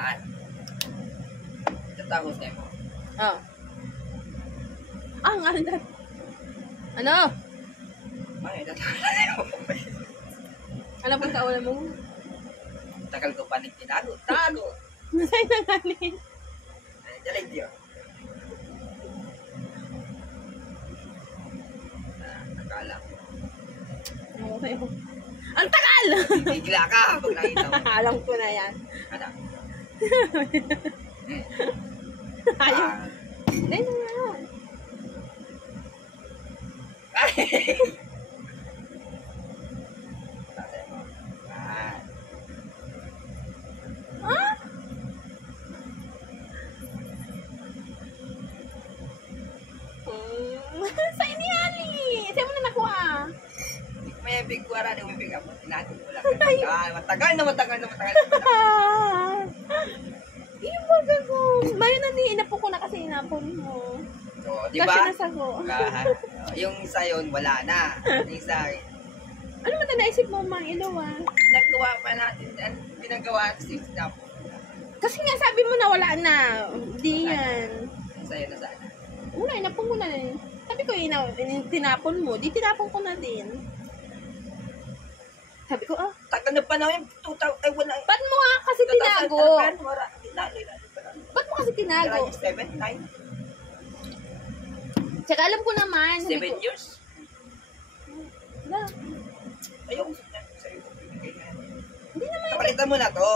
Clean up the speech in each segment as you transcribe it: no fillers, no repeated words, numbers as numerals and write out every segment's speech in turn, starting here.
Yan. Tatapos na mo. Oh. Ang alat. Ano? Ay, tatapos na mo. Alam ko sa ulan mo. Tagal ko pa rin tinago. Tago! Nasay na galing. Ay, dalig diyo. Nakala ko. Okay. Ang tagal! Bigla ka pag nakita mo. Alam ko na yan. Ano? Ayaw. Dahil na nga. Ay! Ah? Sa iniyali. Sa'yo mo na nakuha. May big wara na umibig ako. Tinago ko lang. Ay, matagal na. Yung baga ko. Bayan na inapo ko na kasi inapon mo. So, di Kasi ba? nasa ko. Yung sa yun, wala na. Yung sa akin. Ano man na naisip mo, Mang Ilawa? Nagawa pa natin yan. Pinagawa natin si Snap. Kasi nga sabi mo na wala na. Hindi yan. Yung sa'yo na sana. Una, inapon ko na eh. Sabi ko, tinapon mo. Di tinapon ko na din. Sabi ko, Tagal na pa namin. 2000, ay wala. ba't mo nga kasi tinago? 2007, Ba't mo kasi tinago? 9. Tsaka alam ko naman. 7 years. Wala. Ayoko sa'yo ko pinigay na yan. Hindi naman. Kapalitan mo na to.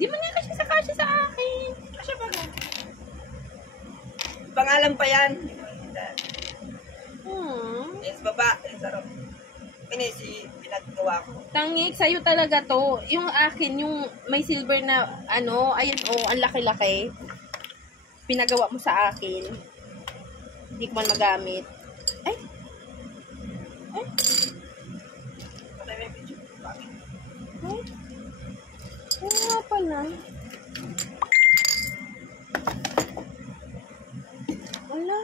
Di mo nga kasi sa akin. Kasi ba nga? Pangalan pa yan. Yes, baba. Yes, sarap. Pinagawa ko. Tangik, sa'yo talaga to. Yung akin, yung may silver na, ayan, ang laki-laki. Pinagawa mo sa akin. Hindi ko man magamit. Ay! Patay may video. Bakit? Ay! Ano nga pala? Wala.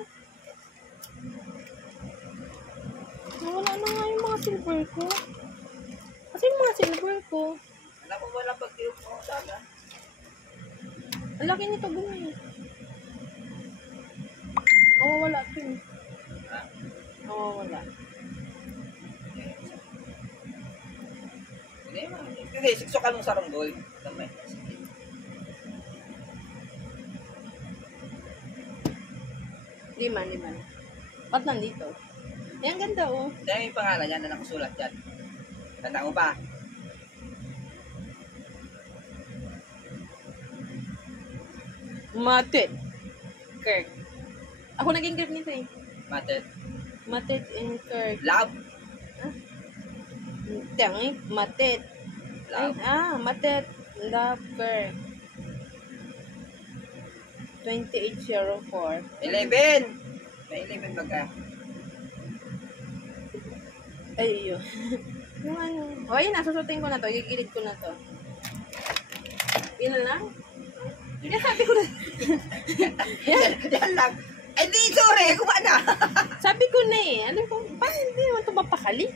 Wala na nga yung mga silver ko. Kasi yung mga silver ko. Alam mo wala pag-iup mo sana. Ang laki nito gumay. Oo, wala ito eh. Ha? Oo, wala. Hindi, siksukan mo sa ronggol. Damay. Liman. Ba't nandito? Eh, ang ganda oh. Dahil may pangalan yan na nakasulat dyan. Tanda mo pa? Matet. Kirk. Ako naging Kirk nito eh. Matet. Matet and Kirk. Love. Tangik, Matet. Love. Matet. Love Kirk. 2804. 11. May 11 baga. Ay, yun. Yung ano. O, ayun na. Susutin ko na to. Gigilid ko na to. Yun na lang. Hindi, sabi ko na. Yan lang. Ay, di, sorry. Kuha na. Sabi ko na eh. Alam ko, paano hindi naman ito mapakali?